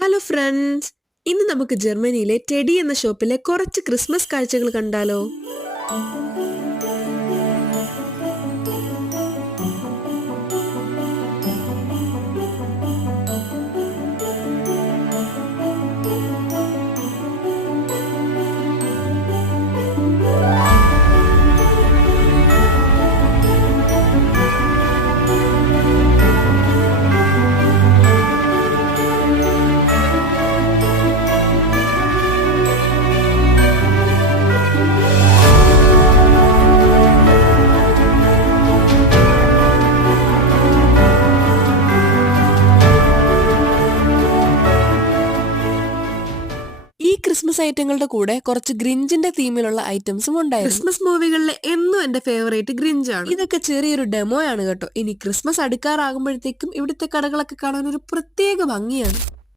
Hello friends, ഇന്ന് നമുക്ക് ജർമ്മനിയിലെ ടെഡി എന്ന ഷോപ്പിലെ കുറച്ച് ക്രിസ്മസ് കാഴ്ചകൾ കണ്ടാലോ? ഈ ക്രിസ്മസ് ഐറ്റങ്ങളുടെ കൂടെ കുറച്ച് ഗ്രിഞ്ചിന്റെ തീമിലുള്ള ഐറ്റംസും ഉണ്ടായിരുന്നു. ക്രിസ്മസ് മൂവികളിലെ എന്നും എന്റെ ഫേവറേറ്റ് ഗ്രിഞ്ചാണ്. ഇതൊക്കെ ചെറിയൊരു ഡെമോ ആണ് കേട്ടോ. ഇനി ക്രിസ്മസ് അടുക്കാറാകുമ്പോഴത്തേക്കും ഇവിടുത്തെ കടകളൊക്കെ കാണാൻ ഒരു പ്രത്യേക ഭംഗിയാണ്.